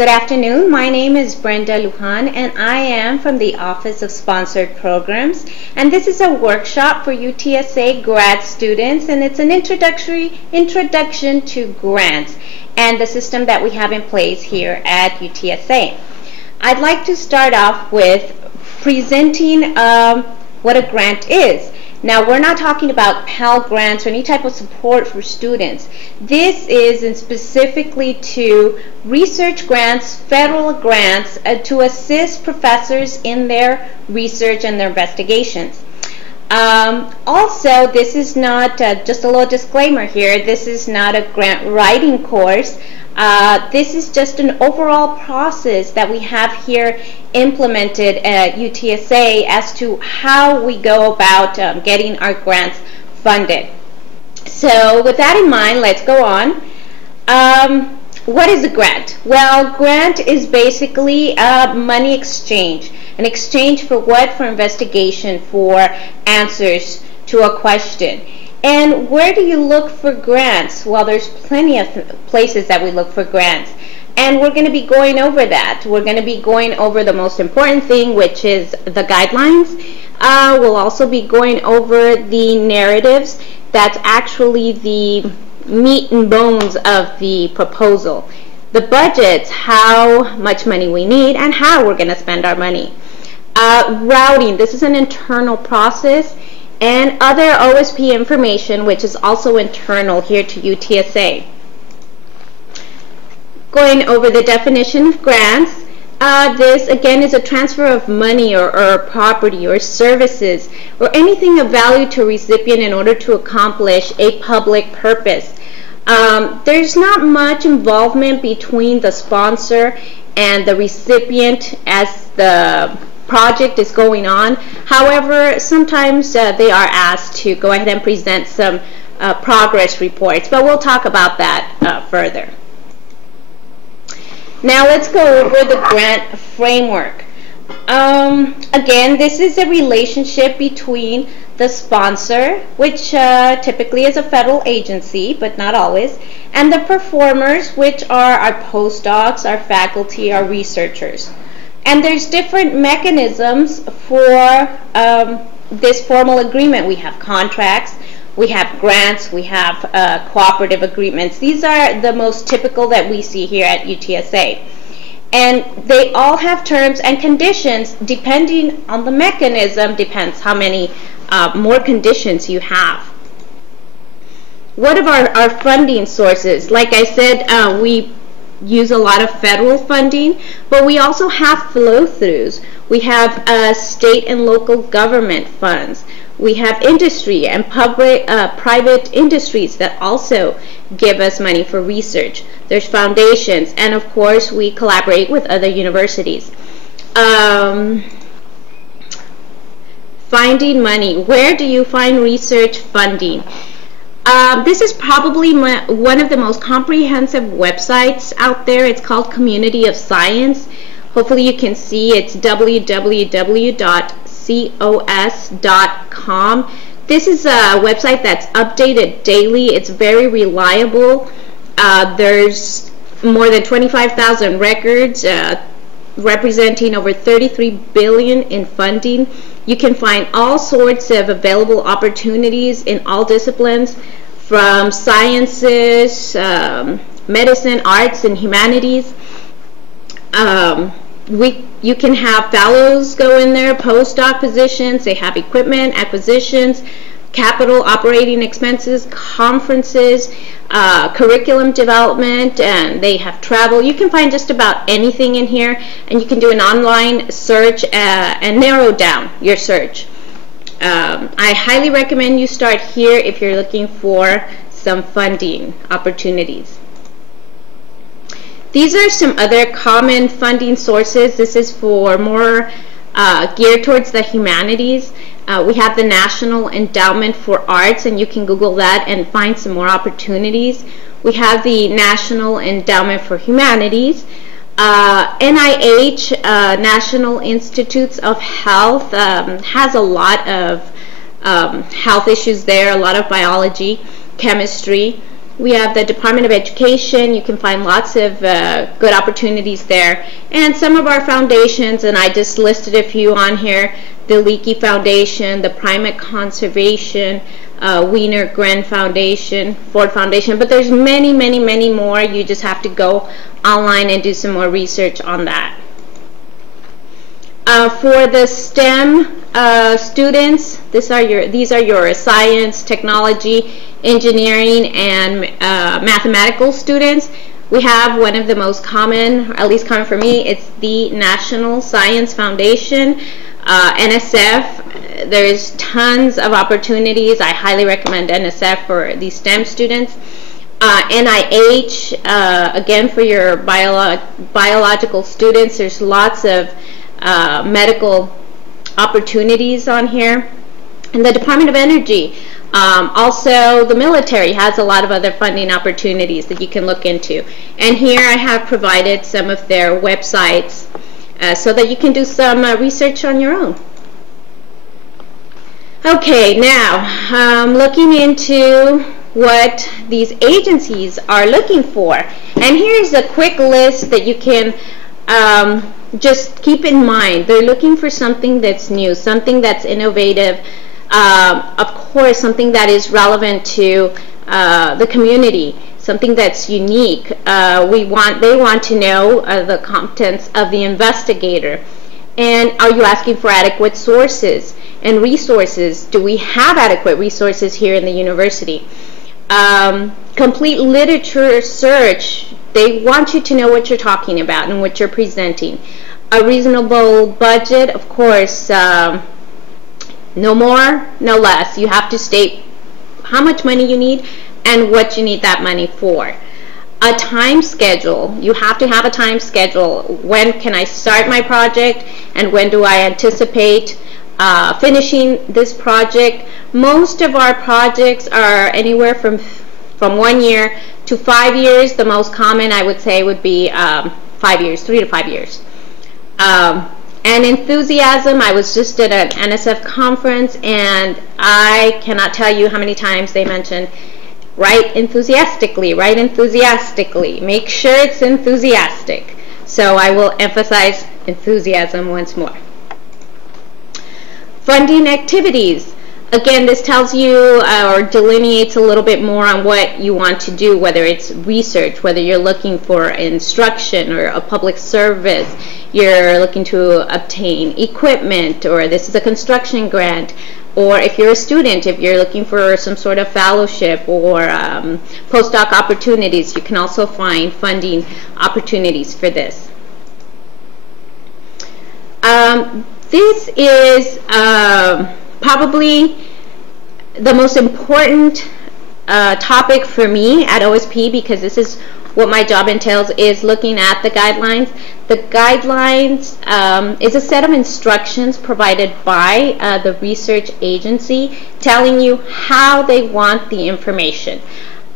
Good afternoon. My name is Brenda Lujan and I am from the Office of Sponsored Programs, and this is a workshop for UTSA grad students, and it's an introduction to grants and the system that we have in place here at UTSA. I'd like to start off with presenting what a grant is. Now, we're not talking about Pell Grants or any type of support for students. This is specifically to research grants, federal grants, to assist professors in their research and their investigations. Also, this is not, just a little disclaimer here, this is not a grant writing course. This is just an overall process that we have here implemented at UTSA as to how we go about getting our grants funded. So with that in mind, let's go on. What is a grant? Well, grant is basically a money exchange. An exchange for what? For investigation, for answers to a question. And where do you look for grants? Well, there's plenty of places that we look for grants. And we're going to be going over that. We're going to be going over the most important thing, which is the guidelines. We'll also be going over the narratives. That's actually the meat and bones of the proposal. The budgets, how much money we need, and how we're going to spend our money. Routing, this is an internal process. And other OSP information, which is also internal here to UTSA. Going over the definition of grants, this again is a transfer of money or property or services or anything of value to a recipient in order to accomplish a public purpose. There's not much involvement between the sponsor and the recipient as the project is going on. However, sometimes they are asked to go ahead and present some progress reports, but we'll talk about that further. Now let's go over the grant framework. Again, this is a relationship between the sponsor, which typically is a federal agency, but not always, and the performers, which are our postdocs, our faculty, our researchers. And there's different mechanisms for this formal agreement. We have contracts, we have grants, we have cooperative agreements. These are the most typical that we see here at UTSA. And they all have terms and conditions depending on the mechanism, depends how many more conditions you have. What of our funding sources? Like I said, we use a lot of federal funding, but we also have flow-throughs. We have state and local government funds. We have industry and private industries that also give us money for research. There's foundations, and of course we collaborate with other universities. Finding money. Where do you find research funding? This is probably one of the most comprehensive websites out there. It's called Community of Science. Hopefully you can see it's www.cos.com. This is a website that's updated daily. It's very reliable. There's more than 25,000 records representing over 33 billion in funding. You can find all sorts of available opportunities in all disciplines, from sciences, medicine, arts, and humanities. You can have fellows go in there, postdoc positions. They have equipment, acquisitions, capital, operating expenses, conferences, curriculum development, and they have travel. You can find just about anything in here, and you can do an online search and narrow down your search. I highly recommend you start here if you're looking for some funding opportunities. These are some other common funding sources. This is for more geared towards the humanities. We have the National Endowment for Arts, and you can Google that and find some more opportunities. We have the National Endowment for Humanities. NIH, National Institutes of Health, has a lot of health issues there, a lot of biology, chemistry. We have the Department of Education. You can find lots of good opportunities there. And some of our foundations, and I just listed a few on here, the Leakey Foundation, the Primate Conservation, Wiener Gren Foundation, Ford Foundation, but there's many, many, many more. You just have to go online and do some more research on that. For the STEM students, these are your science, technology, engineering, and mathematical students. We have one of the most common, at least common for me, it's the National Science Foundation, NSF. There's tons of opportunities. I highly recommend NSF for these STEM students. NIH, again, for your biological students, there's lots of medical opportunities on here. And the Department of Energy, also the military has a lot of other funding opportunities that you can look into. And here I have provided some of their websites so that you can do some research on your own. Okay, now looking into what these agencies are looking for. And here's a quick list that you can just keep in mind. They're looking for something that's new, something that's innovative, of course something that is relevant to the community, something that's unique. They want to know the competence of the investigator. And are you asking for adequate sources and resources? Do we have adequate resources here in the university? Complete literature search. They want you to know what you're talking about and what you're presenting. A reasonable budget, of course, no more, no less. You have to state how much money you need and what you need that money for. A time schedule. You have to have a time schedule. When can I start my project and when do I anticipate finishing this project? Most of our projects are anywhere from 1 year to 5 years. The most common, I would say, would be 5 years, 3 to 5 years. And enthusiasm. I was just at an NSF conference and I cannot tell you how many times they mentioned write enthusiastically, write enthusiastically. Make sure it's enthusiastic. So I will emphasize enthusiasm once more. Funding activities. Again, this tells you or delineates a little bit more on what you want to do, whether it's research, whether you're looking for instruction or a public service, you're looking to obtain equipment, or this is a construction grant, or if you're a student, if you're looking for some sort of fellowship or postdoc opportunities, you can also find funding opportunities for this. This is probably the most important topic for me at OSP, because this is what my job entails, is looking at the guidelines. The guidelines is a set of instructions provided by the research agency telling you how they want the information,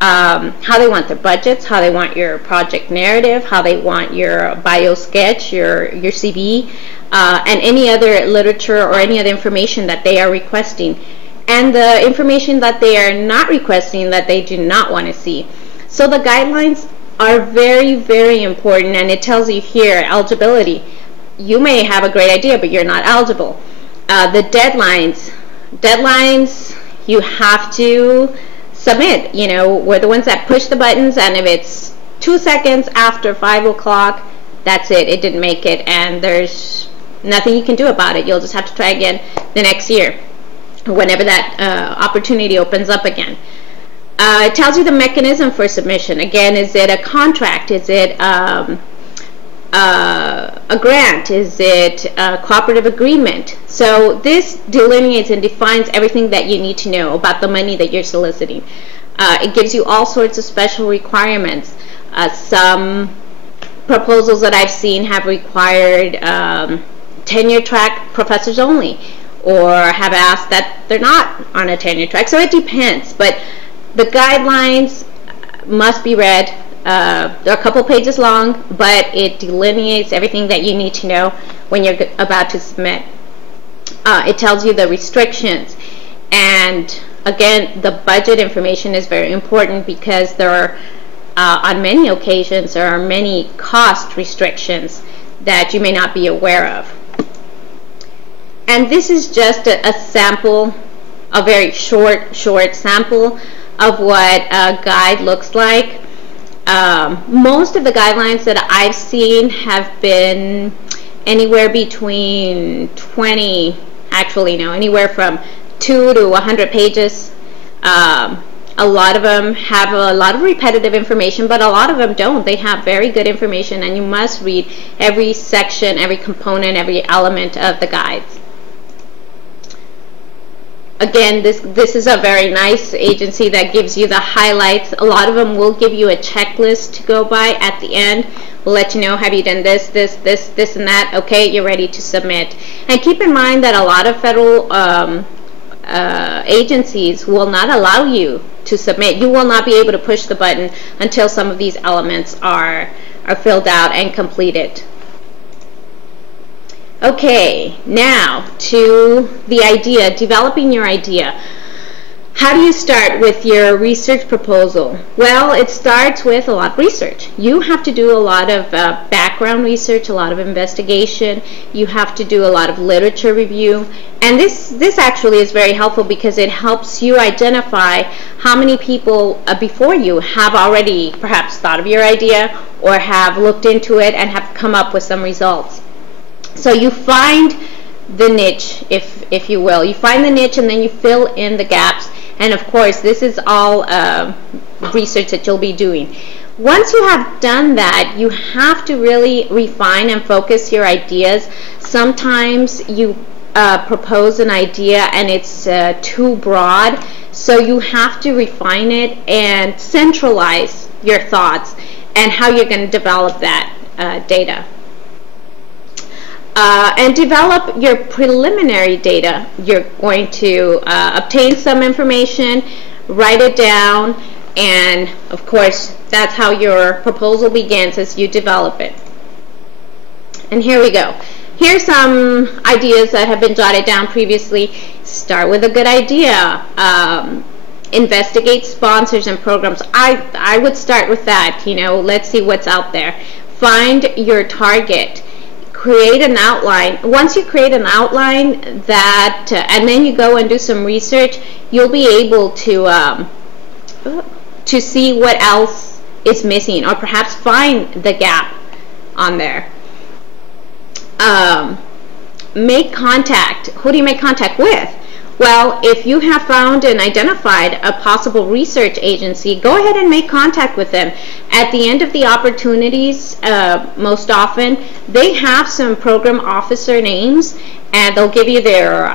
how they want their budgets, how they want your project narrative, how they want your bio sketch, your CV, and any other literature or any other information that they are requesting, and the information that they are not requesting that they do not want to see. So the guidelines are very, very important, and it tells you here eligibility. You may have a great idea, but you're not eligible. The deadlines you have to submit. You know, we're the ones that push the buttons, and if it's 2 seconds after 5 o'clock, that's it. It didn't make it, and there's nothing you can do about it. You'll just have to try again the next year, or whenever that opportunity opens up again. It tells you the mechanism for submission. Again, is it a contract? Is it a grant? Is it a cooperative agreement? So this delineates and defines everything that you need to know about the money that you're soliciting. It gives you all sorts of special requirements. Some proposals that I've seen have required tenure track professors only, or have asked that they're not on a tenure track. So it depends, but the guidelines must be read. They're a couple pages long, but it delineates everything that you need to know when you're about to submit. It tells you the restrictions and Again, the budget information is very important because there are, on many occasions, there are many cost restrictions that you may not be aware of. And this is just a sample, a very short sample of what a guide looks like. Most of the guidelines that I've seen have been anywhere between 20, actually no, anywhere from 2 to 100 pages. A lot of them have a lot of repetitive information, but a lot of them don't. They have very good information, and you must read every section, every component, every element of the guides. Again, this is a very nice agency that gives you the highlights. A lot of them will give you a checklist to go by at the end. We'll let you know, have you done this, this, and that? Okay, you're ready to submit. And keep in mind that a lot of federal agencies will not allow you to submit. You will not be able to push the button until some of these elements are filled out and completed. Okay, now to the idea, developing your idea. How do you start with your research proposal? Well, it starts with a lot of research. You have to do a lot of background research, a lot of investigation. You have to do a lot of literature review. And this actually is very helpful because it helps you identify how many people before you have already perhaps thought of your idea or have looked into it and have come up with some results. So you find the niche, if you will. You find the niche and then you fill in the gaps. And of course, this is all research that you'll be doing. Once you have done that, you have to really refine and focus your ideas. Sometimes you propose an idea and it's too broad, so you have to refine it and centralize your thoughts and how you're going to develop that data. And develop your preliminary data. You're going to obtain some information, write it down, and of course that's how your proposal begins, as you develop it. And here we go. Here's some ideas that have been jotted down previously. Start with a good idea. Investigate sponsors and programs. I would start with that. You know, let's see what's out there. Find your target. Create an outline. Once you create an outline that, and then you go and do some research, you'll be able to see what else is missing, or perhaps find the gap on there. Make contact. Who do you make contact with? Well, if you have found and identified a possible research agency, go ahead and make contact with them. At the end of the opportunities, most often, they have some program officer names, and they'll give you their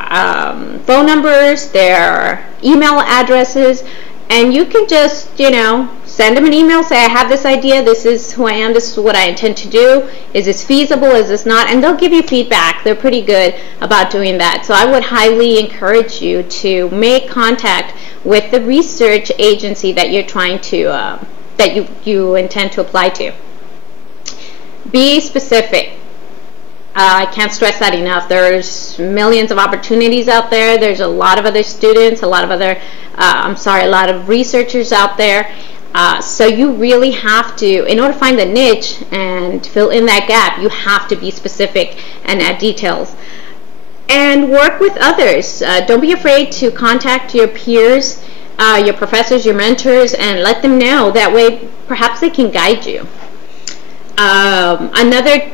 phone numbers, their email addresses, and you can just, you know, send them an email, say, I have this idea, this is who I am, this is what I intend to do, is this feasible, is this not, and they'll give you feedback. They're pretty good about doing that. So I would highly encourage you to make contact with the research agency that you're trying to, that you intend to apply to. Be specific. I can't stress that enough. There's millions of opportunities out there. There's a lot of other students, a lot of other, a lot of researchers out there. So you really have to, in order to find the niche and fill in that gap, you have to be specific and add details. And work with others. Don't be afraid to contact your peers, your professors, your mentors, and let them know. That way, perhaps they can guide you. Another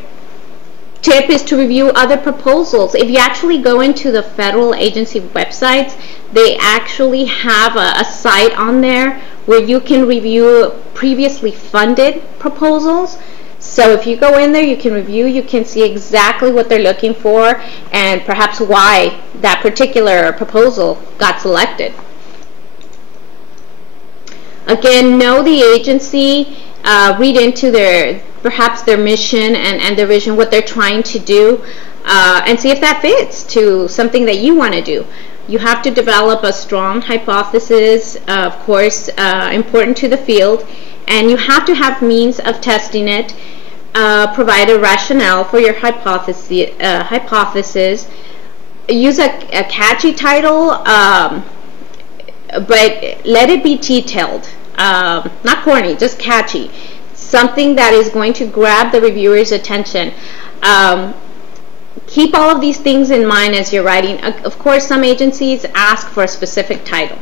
tip is to review other proposals. If you actually go into the federal agency websites, they actually have a site on there where you can review previously funded proposals. So if you go in there, you can review, you can see exactly what they're looking for and perhaps why that particular proposal got selected. Again, know the agency, read into perhaps their mission and their vision, what they're trying to do, and see if that fits to something that you want to do. You have to develop a strong hypothesis, of course, important to the field, and you have to have means of testing it, provide a rationale for your hypothesis, use a catchy title, but let it be detailed, not corny, just catchy, something that is going to grab the reviewer's attention. Keep all of these things in mind as you're writing. Of course, some agencies ask for a specific title.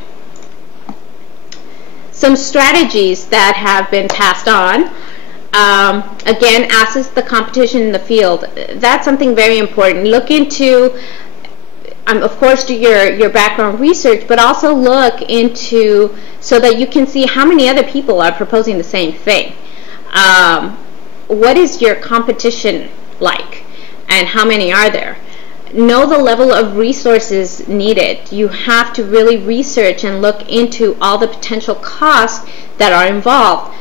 Some strategies that have been passed on. Again, assess the competition in the field. That's something very important. Look into, of course, do your background research, but also look into so that you can see how many other people are proposing the same thing. What is your competition like, and how many are there? Know the level of resources needed. You have to really research and look into all the potential costs that are involved.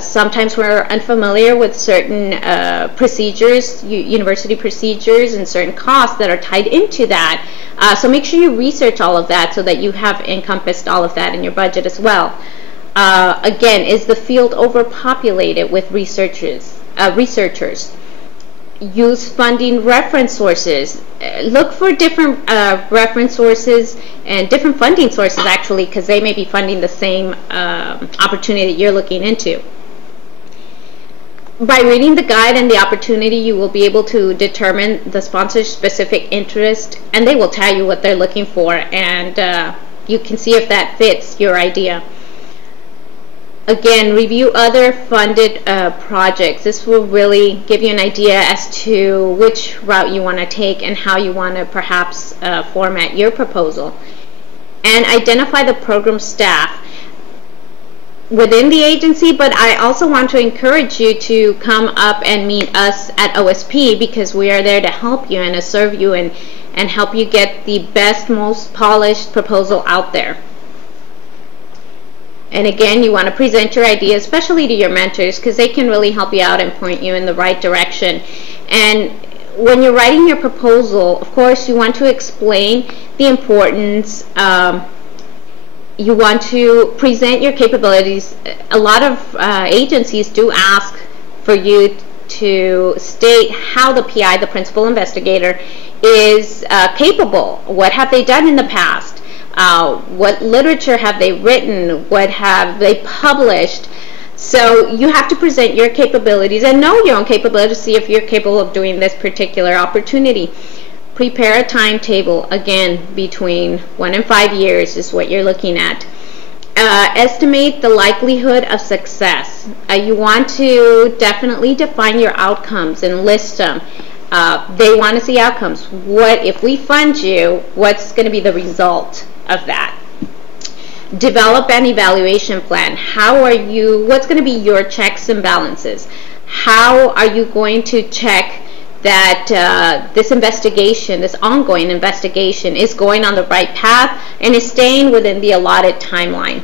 Sometimes we're unfamiliar with certain procedures, university procedures, and certain costs that are tied into that. So make sure you research all of that so that you have encompassed all of that in your budget as well. Again, is the field overpopulated with researchers? Use funding reference sources. Look for different reference sources and different funding sources, actually, because they may be funding the same opportunity that you're looking into. By reading the guide and the opportunity, you will be able to determine the sponsor's specific interest, and they will tell you what they're looking for, and you can see if that fits your idea. Again, review other funded projects. This will really give you an idea as to which route you want to take and how you want to perhaps format your proposal. And identify the program staff within the agency, but I also want to encourage you to come up and meet us at OSP, because we are there to help you and serve you and help you get the best, most polished proposal out there. And again, you want to present your idea, especially to your mentors, because they can really help you out and point you in the right direction. And when you're writing your proposal, of course, you want to explain the importance. You want to present your capabilities. A lot of agencies do ask for you to state how the PI, the principal investigator, is capable. What have they done in the past? What literature have they written? What have they published? So you have to present your capabilities and know your own capabilities to see if you're capable of doing this particular opportunity. Prepare a timetable, again, between 1 and 5 years is what you're looking at. Estimate the likelihood of success. You want to definitely define your outcomes and list them. They want to see outcomes. What if we fund you? What's going to be the result of that? Develop an evaluation plan. What's going to be your checks and balances? How are you going to check that this investigation, this ongoing investigation, is going on the right path and is staying within the allotted timeline?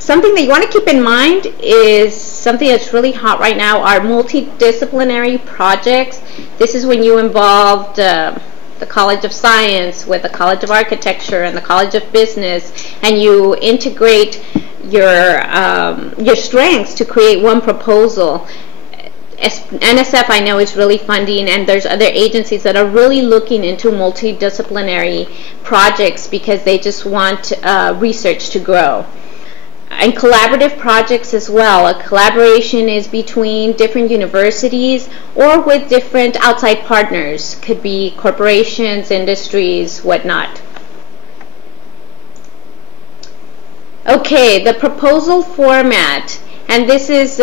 Something that you want to keep in mind is something that's really hot right now are multidisciplinary projects. This is when you involved the College of Science with the College of Architecture and the College of Business, and you integrate your strengths to create one proposal. NSF, I know, is really funding, and there's other agencies that are really looking into multidisciplinary projects because they just want research to grow. And collaborative projects as well. A collaboration is between different universities or with different outside partners. Could be corporations, industries, whatnot. Okay, the proposal format. And this is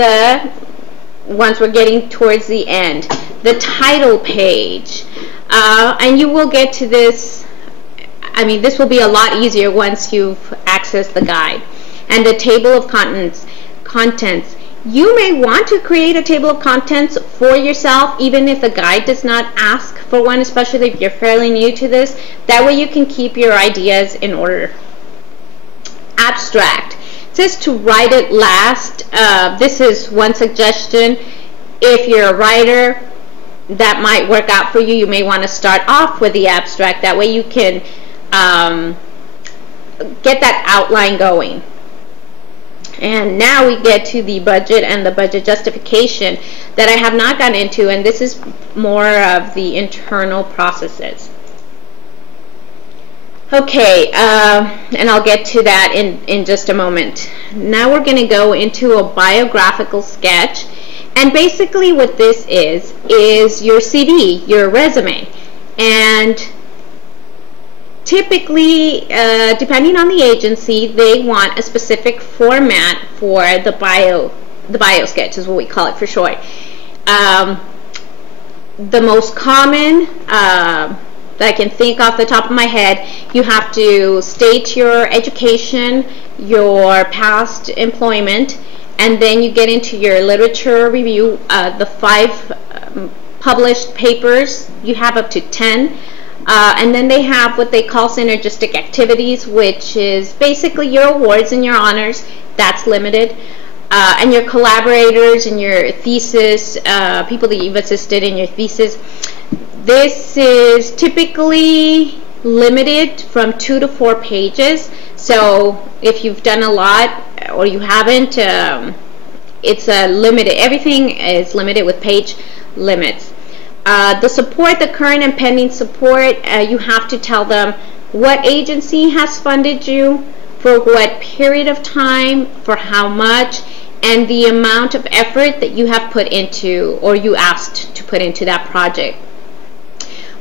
once we're getting towards the end. The title page. And you will get to this. I mean, this will be a lot easier once you've accessed the guide. And the table of contents. You may want to create a table of contents for yourself, even if the guide does not ask for one, especially if you're fairly new to this. That way you can keep your ideas in order. Abstract. It says to write it last. This is one suggestion. If you're a writer, that might work out for you. You may want to start off with the abstract. That way you can get that outline going. And now we get to the budget and the budget justification that I have not gone into, and this is more of the internal processes. Okay, and I'll get to that in just a moment. Now we're going to go into a biographical sketch. And basically what this is your CV, your resume. And typically, depending on the agency, they want a specific format for the bio sketch is what we call it for short. The most common that I can think off the top of my head, you have to state your education, your past employment, and then you get into your literature review, the 5 published papers. You have up to 10. And then they have what they call synergistic activities, which is basically your awards and your honors. That's limited. And your collaborators and your thesis, people that you've assisted in your thesis. This is typically limited from 2 to 4 pages. So if you've done a lot or you haven't, it's limited. Everything is limited with page limits. The support, the current and pending support, you have to tell them what agency has funded you, for what period of time, for how much, and the amount of effort that you have put into or you asked to put into that project.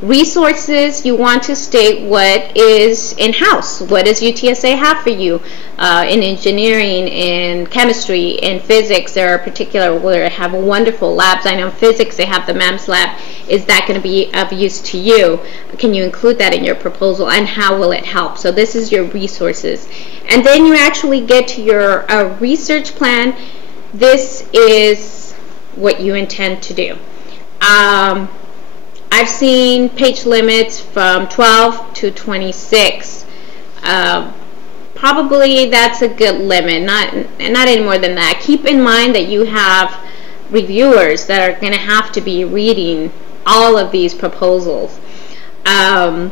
Resources, you want to state what is in-house. What does UTSA have for you? In engineering, in chemistry, in physics, there are particular where they have wonderful labs. I know in physics they have the MEMS lab. Is that going to be of use to you? Can you include that in your proposal, and how will it help? So this is your resources. And then you actually get to your research plan. This is what you intend to do. I've seen page limits from 12 to 26. Probably that's a good limit, not any more than that. Keep in mind that you have reviewers that are going to have to be reading all of these proposals. And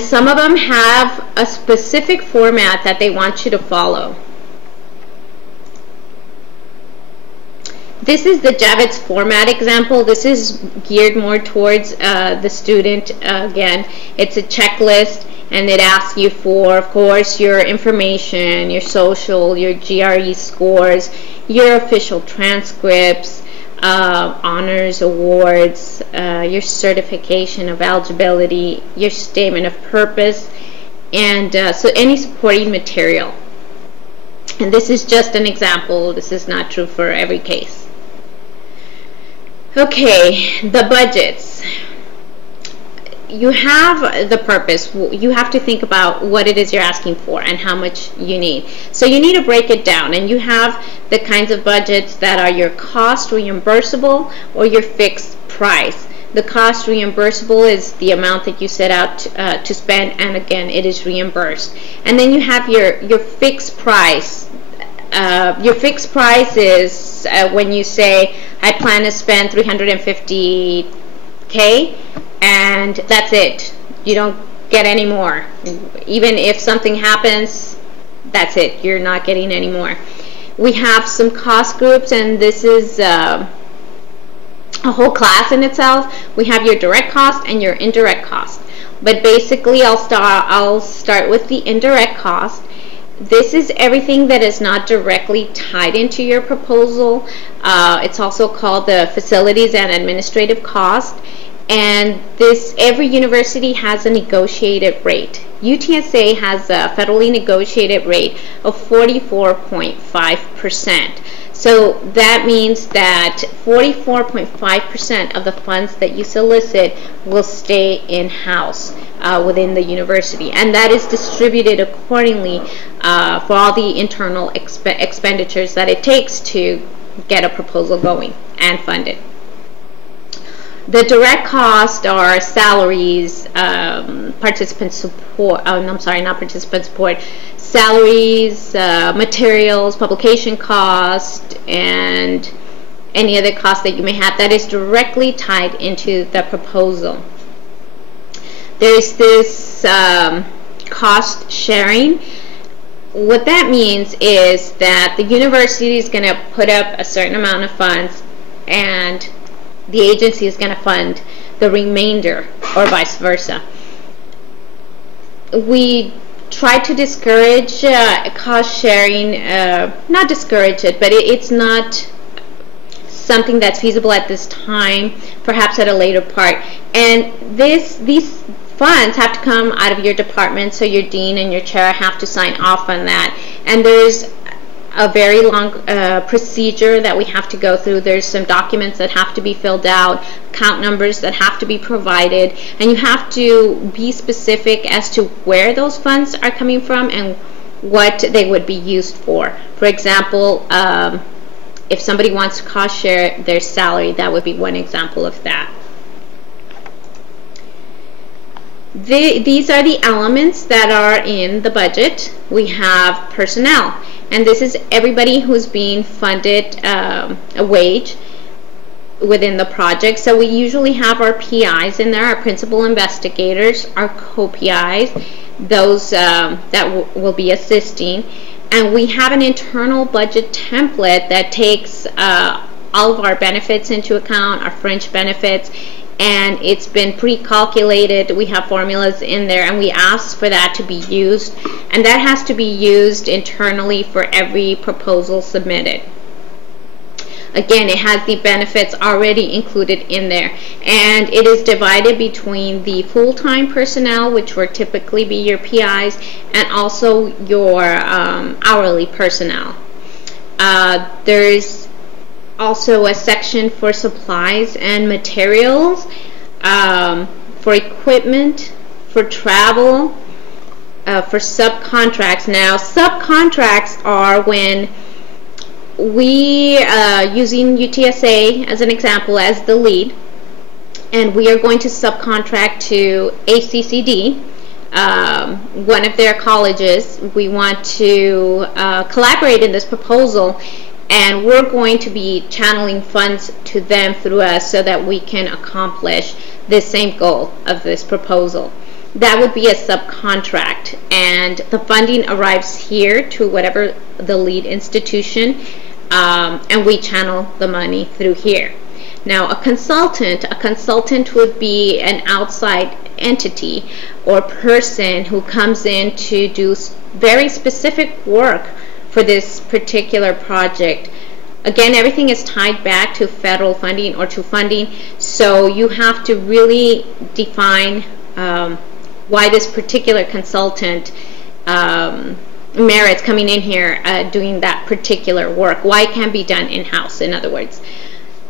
some of them have a specific format that they want you to follow. This is the Javits format example. This is geared more towards the student. Again, it's a checklist, and it asks you for, of course, your information, your social, your GRE scores, your official transcripts, honors, awards, your certification of eligibility, your statement of purpose, and so any supporting material. And this is just an example. This is not true for every case. Okay, the budgets. You have the purpose. You have to think about what it is you're asking for and how much you need. So you need to break it down, and you have the kinds of budgets that are your cost reimbursable or your fixed price. The cost reimbursable is the amount that you set out to spend, and again, it is reimbursed. And then you have your fixed price. Your fixed price is when you say, I plan to spend $350K, and that's it. You don't get any more. Even if something happens, that's it. You're not getting any more. We have some cost groups, and this is a whole class in itself. We have your direct cost and your indirect cost. But basically, I'll start with the indirect cost. This is everything that is not directly tied into your proposal. It's also called the facilities and administrative cost. And every university has a negotiated rate. UTSA has a federally negotiated rate of 44.5%. So that means that 44.5% of the funds that you solicit will stay in-house within the university. And that is distributed accordingly for all the internal expenditures that it takes to get a proposal going and funded. The direct costs are salaries, participant support, I'm sorry, not participant support, salaries, materials, publication cost, and any other cost that you may have that is directly tied into the proposal. There's this cost sharing. What that means is that the university is going to put up a certain amount of funds, and the agency is going to fund the remainder, or vice versa. we try to discourage cost sharing, not discourage it, but it's not something that's feasible at this time, perhaps at a later part. And these funds have to come out of your department, so your dean and your chair have to sign off on that. And there's a very long procedure that we have to go through. There's some documents that have to be filled out, account numbers that have to be provided, and you have to be specific as to where those funds are coming from and what they would be used for. For example, if somebody wants to cost share their salary, that would be one example of that. These are the elements that are in the budget. We have personnel, and this is everybody who's being funded a wage within the project. So we usually have our PIs in there, our principal investigators, our co-PIs, those that will be assisting. And we have an internal budget template that takes all of our benefits into account, our fringe benefits, and it's been pre-calculated. We have formulas in there, and we ask for that to be used, and that has to be used internally for every proposal submitted. Again, it has the benefits already included in there, and it is divided between the full-time personnel, which would typically be your PIs, and also your hourly personnel. There's also a section for supplies and materials, for equipment, for travel, for subcontracts. Now, subcontracts are when we, using UTSA as an example, as the lead, and we are going to subcontract to ACCD, one of their colleges. We want to collaborate in this proposal, and we're going to be channeling funds to them through us so that we can accomplish the same goal of this proposal. That would be a subcontract, and the funding arrives here to whatever the lead institution, and we channel the money through here. Now, a consultant would be an outside entity or person who comes in to do very specific work for this particular project. Again, everything is tied back to federal funding or to funding, so you have to really define why this particular consultant merits coming in here doing that particular work, why it can be done in-house, in other words.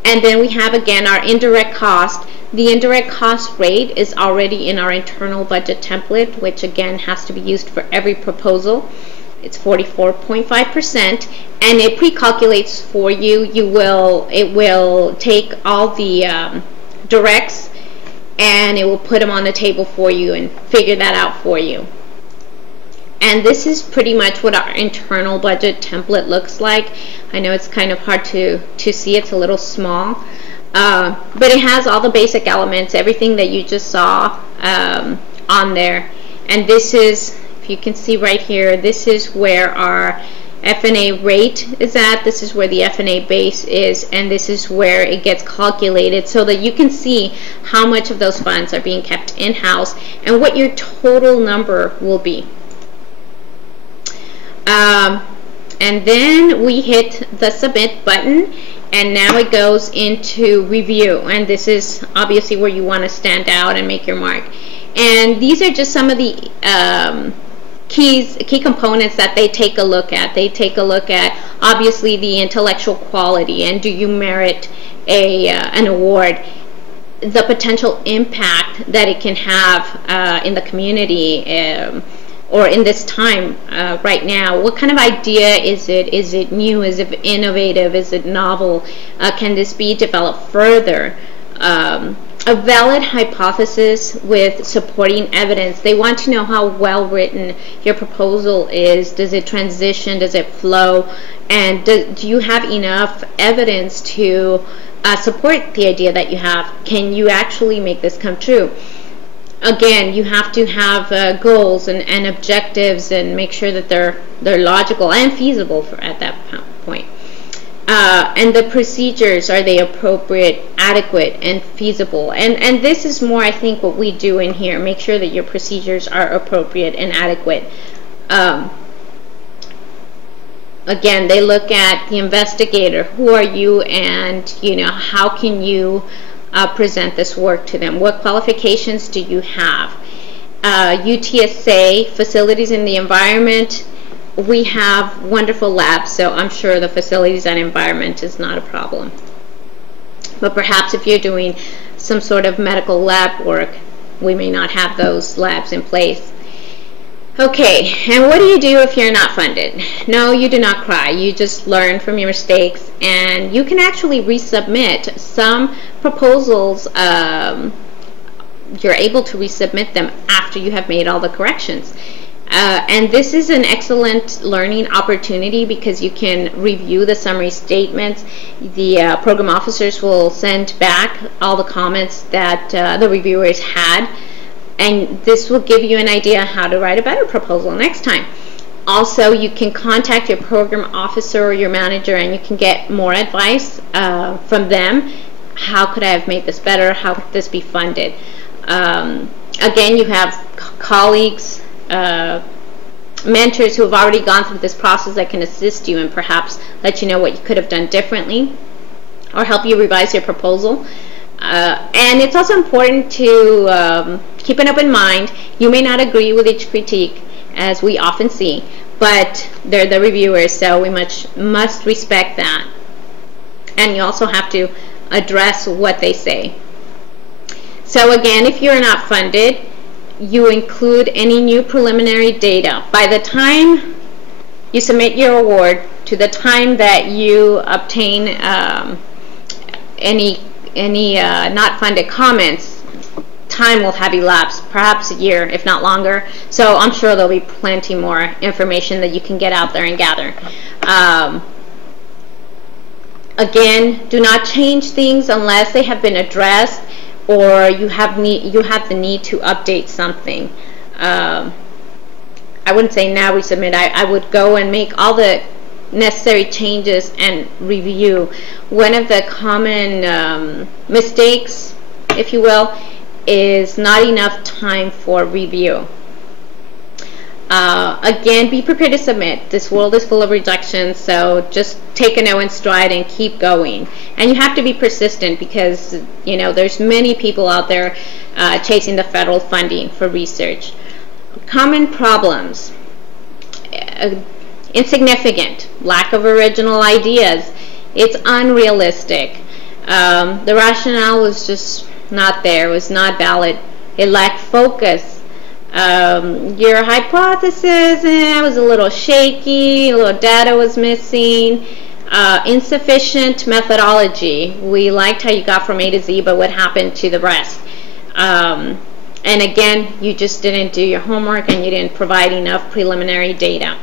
And then we have, again, our indirect cost. The indirect cost rate is already in our internal budget template, which again has to be used for every proposal. It's 44.5%, and it pre-calculates for you. It will take all the directs, and it will put them on the table for you and figure that out for you. And this is pretty much what our internal budget template looks like. I know it's kind of hard to see. It's a little small, but it has all the basic elements, everything that you just saw on there. And this is, if you can see right here, this is where our F&A rate is at. This is where the F&A base is, and this is where it gets calculated so that you can see how much of those funds are being kept in-house and what your total number will be. And then we hit the submit button, and now it goes into review, and this is obviously where you want to stand out and make your mark. And these are just some of the key components that they take a look at. They take a look at obviously the intellectual quality, and do you merit an award, the potential impact that it can have in the community, or in this time right now. What kind of idea is it? Is it new? Is it innovative? Is it novel? Can this be developed further? A valid hypothesis with supporting evidence. They want to know how well written your proposal is. Does it transition? Does it flow? And do you have enough evidence to support the idea that you have? Can you actually make this come true? Again, you have to have goals and objectives, and make sure that they're logical and feasible at that point. And the procedures, are they appropriate, adequate, and feasible? And this is more, I think, what we do in here. Make sure that your procedures are appropriate and adequate. Again, they look at the investigator. Who are you, and how can you present this work to them? What qualifications do you have? UTSA, facilities in the environment. We have wonderful labs, so I'm sure the facilities and environment is not a problem. But perhaps if you're doing some sort of medical lab work, we may not have those labs in place. Okay, and what do you do if you're not funded? No, you do not cry. You just learn from your mistakes, and you can actually resubmit some proposals. You're able to resubmit them after you have made all the corrections. And this is an excellent learning opportunity because you can review the summary statements. The program officers will send back all the comments that the reviewers had, and this will give you an idea how to write a better proposal next time. Also, you can contact your program officer or your manager, and you can get more advice from them. How could I have made this better? How could this be funded? Again, you have colleagues, mentors who have already gone through this process that can assist you and perhaps let you know what you could have done differently or help you revise your proposal. And it's also important to keep an open mind. You may not agree with each critique, as we often see, but they're the reviewers, so we must respect that. And you also have to address what they say. So again, if you're not funded, you include any new preliminary data. By the time you submit your award to the time that you obtain any not funded comments, time will have elapsed, perhaps a year, if not longer. So I'm sure there'll be plenty more information that you can get out there and gather. Again, do not change things unless they have been addressed or you have the need to update something. I wouldn't say now resubmit. I would go and make all the necessary changes and review. One of the common mistakes, if you will, is not enough time for review. Again, be prepared to submit. This world is full of rejections, so just take a no in stride and keep going. And you have to be persistent because, there's many people out there chasing the federal funding for research. Common problems. Insignificant. Lack of original ideas. It's unrealistic. The rationale was just not there. It was not valid. It lacked focus. Your hypothesis was a little shaky, a little data was missing, insufficient methodology. We liked how you got from A to Z, but what happened to the rest? And again, you just didn't do your homework and you didn't provide enough preliminary data.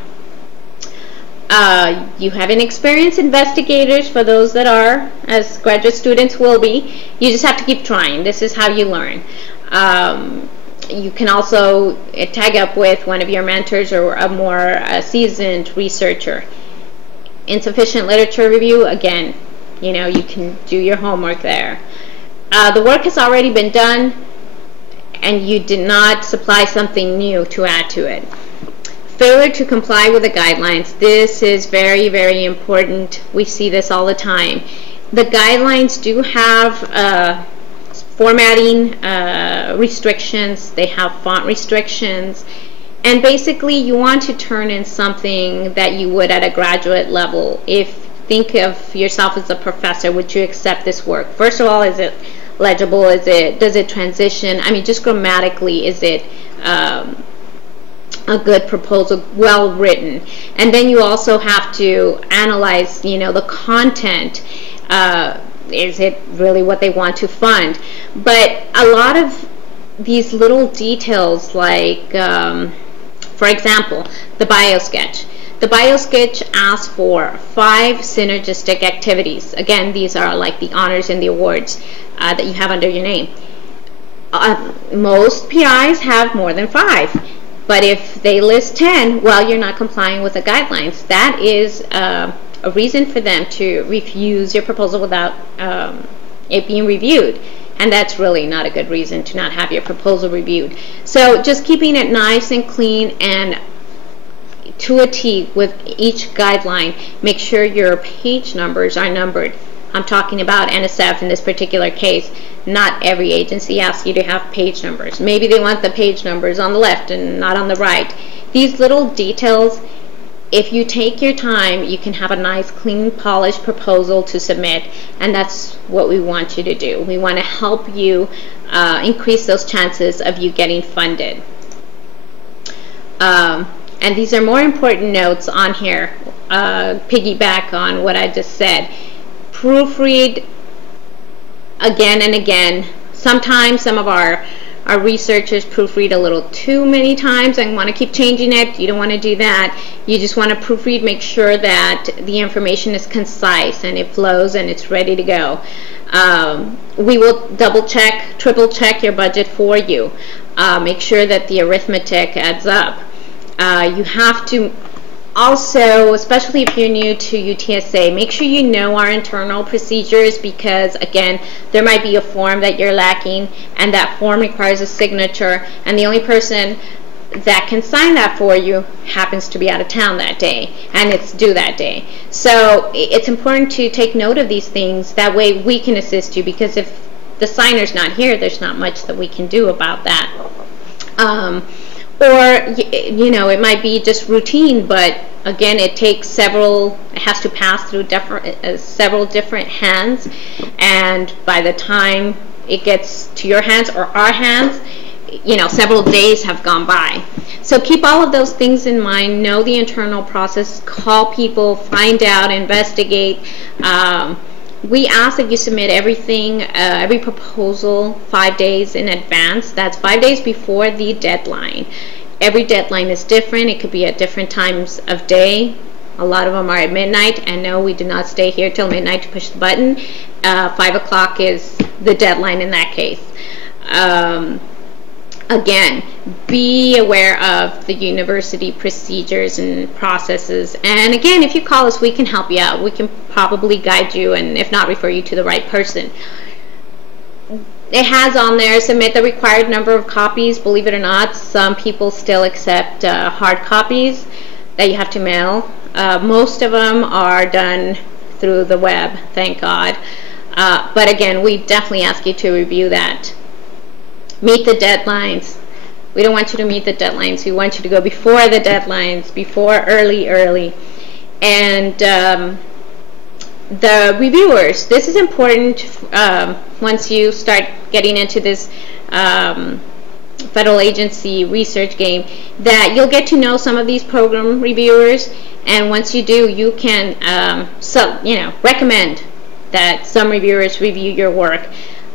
You have inexperienced investigators, for those that are, as graduate students will be. You just have to keep trying. This is how you learn. You can also tag up with one of your mentors or a more seasoned researcher. Insufficient literature review, again, you can do your homework there. The work has already been done and you did not supply something new to add to it. Failure to comply with the guidelines. This is very, very important. We see this all the time. The guidelines do have formatting restrictions, they have font restrictions, and basically you want to turn in something that you would at a graduate level. Think of yourself as a professor, would you accept this work? First of all, is it legible? Does it transition? I mean, just grammatically, is it a good proposal, well written? And then you also have to analyze, the content. Is it really what they want to fund? But a lot of these little details, like, for example, the biosketch. The biosketch asks for 5 synergistic activities. Again, these are like the honors and the awards that you have under your name. Most PIs have more than 5. But if they list 10, well, you're not complying with the guidelines. That is a reason for them to refuse your proposal without it being reviewed. And that's really not a good reason to not have your proposal reviewed. So just keeping it nice and clean and to a T with each guideline. Make sure your page numbers are numbered. I'm talking about NSF in this particular case. Not every agency asks you to have page numbers. Maybe they want the page numbers on the left and not on the right. These little details, if you take your time, you can have a nice, clean, polished proposal to submit, and that's what we want you to do. We want to help you increase those chances of you getting funded. And these are more important notes on here, piggyback on what I just said. Proofread again and again. Sometimes some of our researchers proofread a little too many times and want to keep changing it. You don't want to do that. You just want to proofread, make sure that the information is concise and it flows and it's ready to go. We will double check, triple check your budget for you. Make sure that the arithmetic adds up. You have to also, especially if you're new to UTSA, make sure you know our internal procedures, because again, there might be a form that you're lacking and that form requires a signature, and the only person that can sign that for you happens to be out of town that day and it's due that day. So it's important to take note of these things. That way we can assist you, because if the signer's not here, there's not much that we can do about that. Or, you know, it might be just routine, but again, it takes it has to pass through several different hands, and by the time it gets to your hands or our hands, you know, several days have gone by. So keep all of those things in mind. Know the internal process. Call people, find out, investigate. We ask that you submit everything, every proposal 5 days in advance. That's 5 days before the deadline. Every deadline is different. It could be at different times of day. A lot of them are at midnight, and no, we do not stay here till midnight to push the button. 5 o'clock is the deadline in that case. Again, be aware of the university procedures and processes. And again, if you call us, we can help you out. We can probably guide you, and if not, refer you to the right person. It has on there, submit the required number of copies. Believe it or not, some people still accept hard copies that you have to mail. Most of them are done through the web, thank God. But again, we definitely ask you to review that. Meet the deadlines. We don't want you to meet the deadlines. We want you to go before the deadlines, before early. And the reviewers, this is important once you start getting into this federal agency research game, that you'll get to know some of these program reviewers, and once you do, you can recommend that some reviewers review your work.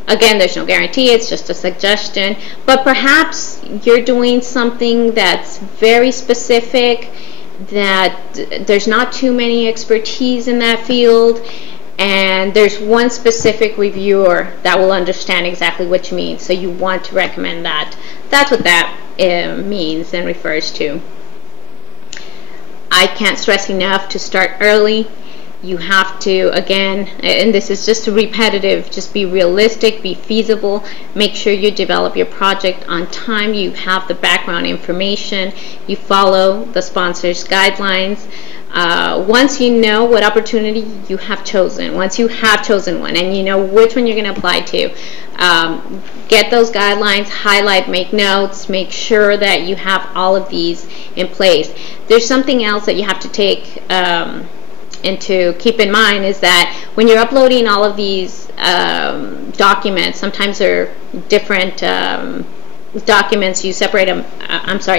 Again, there's no guarantee, it's just a suggestion, but perhaps you're doing something that's very specific, that there's not too many expertise in that field, and there's one specific reviewer that will understand exactly what you mean, so you want to recommend that. That's what that means and refers to. I can't stress enough to start early. You have to, again, and this is just repetitive, just be realistic, be feasible, make sure you develop your project on time, you have the background information, you follow the sponsor's guidelines. Once you know what opportunity you have chosen, once you have chosen one and you know which one you're going to apply to, get those guidelines, highlight, make notes, make sure that you have all of these in place. There's something else that you have to take into keep in mind, is that when you're uploading all of these documents, sometimes they're different documents, you separate them,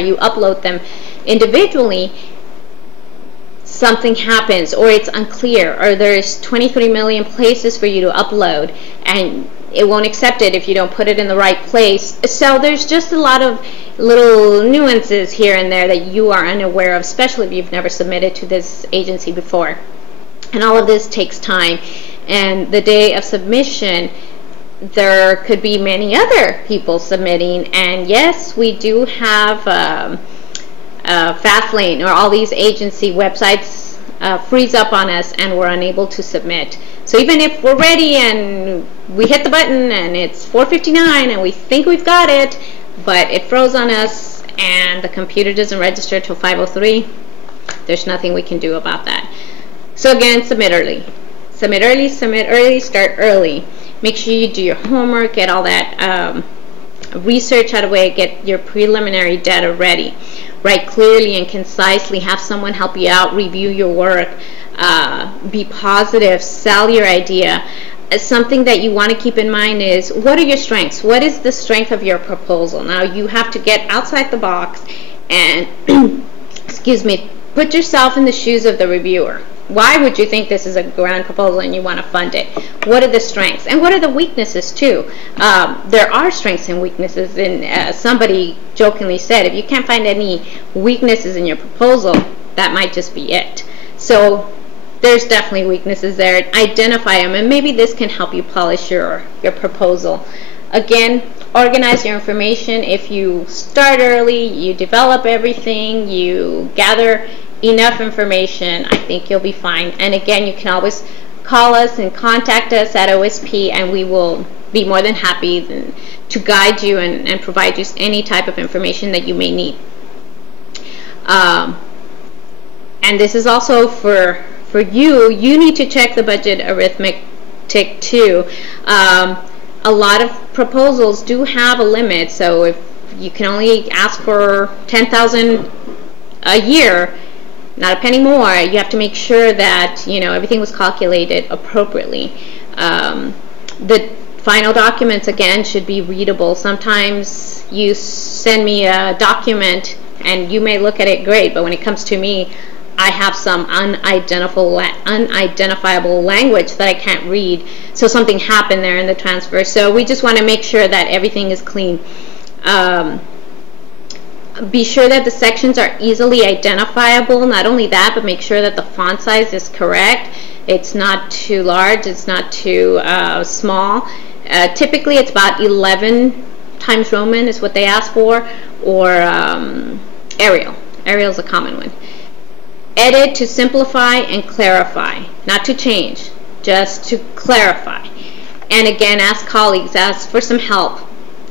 you upload them individually, something happens, or it's unclear, or there's 23 million places for you to upload, and it won't accept it if you don't put it in the right place. So there's just a lot of little nuances here and there that you are unaware of, especially if you've never submitted to this agency before. And all of this takes time, and the day of submission there could be many other people submitting, and yes, we do have Fastlane, or all these agency websites freeze up on us and we're unable to submit. So even if we're ready and we hit the button and it's 4:59 and we think we've got it, but it froze on us and the computer doesn't register till 5:03, there's nothing we can do about that. So again, submit early. Submit early, submit early, start early. Make sure you do your homework, get all that research out of the way, get your preliminary data ready. Write clearly and concisely, have someone help you out, review your work, be positive, sell your idea. Something that you want to keep in mind is, what are your strengths? What is the strength of your proposal? Now you have to get outside the box and excuse me, put yourself in the shoes of the reviewer. Why would you think this is a grand proposal and you want to fund it? What are the strengths? And what are the weaknesses too? There are strengths and weaknesses, and somebody jokingly said, if you can't find any weaknesses in your proposal, that might just be it. So there's definitely weaknesses there. Identify them, and maybe this can help you polish your proposal. Again, organize your information. If you start early, you develop everything, you gather enough information, I think you'll be fine. And again, you can always call us and contact us at OSP, and we will be more than happy to guide you and provide you any type of information that you may need. And this is also for you. You need to check the budget arithmetic too. A lot of proposals do have a limit, so if you can only ask for $10,000 a year, not a penny more, you have to make sure that everything was calculated appropriately. The final documents, again, should be readable. Sometimes you send me a document and you may look at it great, but when it comes to me, I have some unidentifiable language that I can't read, so something happened there in the transfer. So we just want to make sure that everything is clean. Be sure that the sections are easily identifiable. Not only that, but make sure that the font size is correct. It's not too large, it's not too small. Typically it's about 11 times Roman is what they ask for, or Arial. Arial is a common one. Edit to simplify and clarify, not to change, just to clarify. And again, ask colleagues, ask for some help.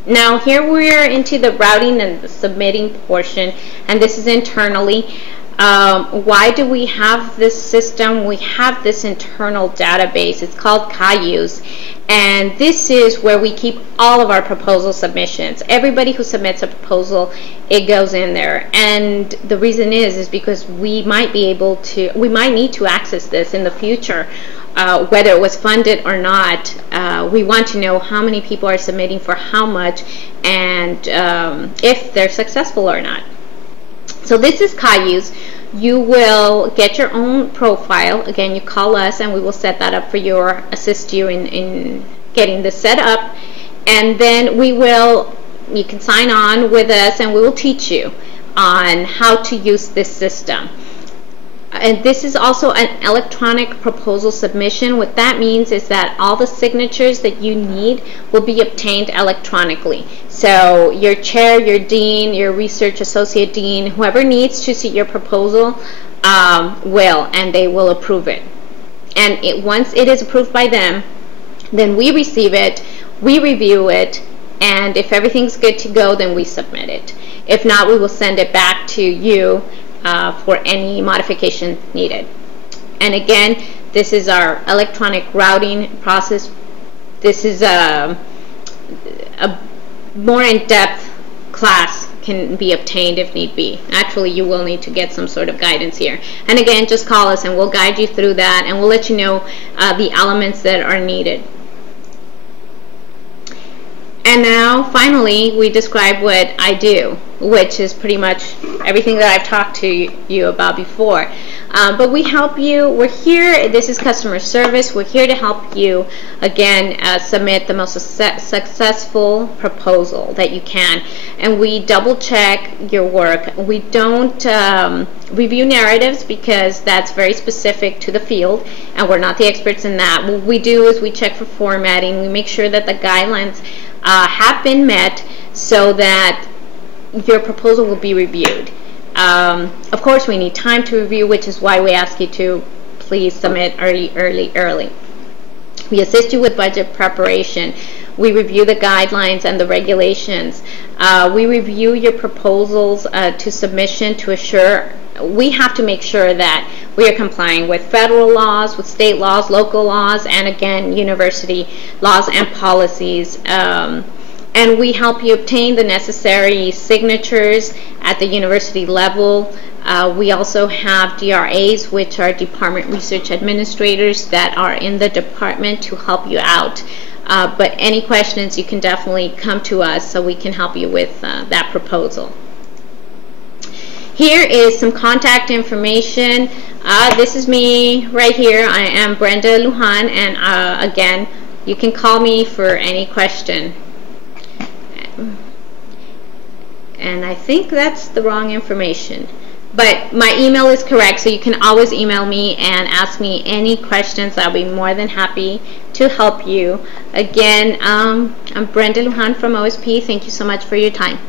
Now here we're into the routing and the submitting portion, and this is internally. Why do we have this system? We have this internal database. It's called Cayuse, and this is where we keep all of our proposal submissions. Everybody who submits a proposal, it goes in there, and the reason is because we might need to access this in the future. Whether it was funded or not, we want to know how many people are submitting for how much, and if they're successful or not. So this is Cayuse. You will get your own profile. Again, you call us and we will set that up for you or assist you in getting this set up. And then you can sign on with us and we will teach you on how to use this system. And this is also an electronic proposal submission. What that means is that all the signatures that you need will be obtained electronically. So your chair, your dean, your research associate dean, whoever needs to see your proposal will, and they will approve it. And once it is approved by them, then we receive it, we review it, and if everything's good to go, then we submit it. If not, we will send it back to you for any modification needed. And again, this is our electronic routing process. This is a more in-depth class can be obtained if need be. Actually, you will need to get some sort of guidance here. And again, just call us and we'll guide you through that, and we'll let you know the elements that are needed. And now, finally, we describe what I do, which is pretty much everything that I've talked to you about before. But we help you. We're here. This is customer service. We're here to help you, again, submit the most successful proposal that you can. And we double check your work. We don't review narratives because that's very specific to the field, and we're not the experts in that. What we do is we check for formatting. We make sure that the guidelines have been met so that your proposal will be reviewed. Of course, we need time to review, which is why we ask you to please submit early. We assist you with budget preparation. We review the guidelines and the regulations. We review your proposals to submission to assure. We have to make sure that we are complying with federal laws, with state laws, local laws, and again, university laws and policies. And we help you obtain the necessary signatures at the university level. We also have DRAs, which are Department Research Administrators, that are in the department to help you out. But any questions, you can definitely come to us so we can help you with that proposal. Here is some contact information. This is me right here. I am Brenda Lujan, and again, you can call me for any question. And I think that's the wrong information, but my email is correct, so you can always email me and ask me any questions. I'll be more than happy to help you. Again, I'm Brenda Lujan from OSP. Thank you so much for your time.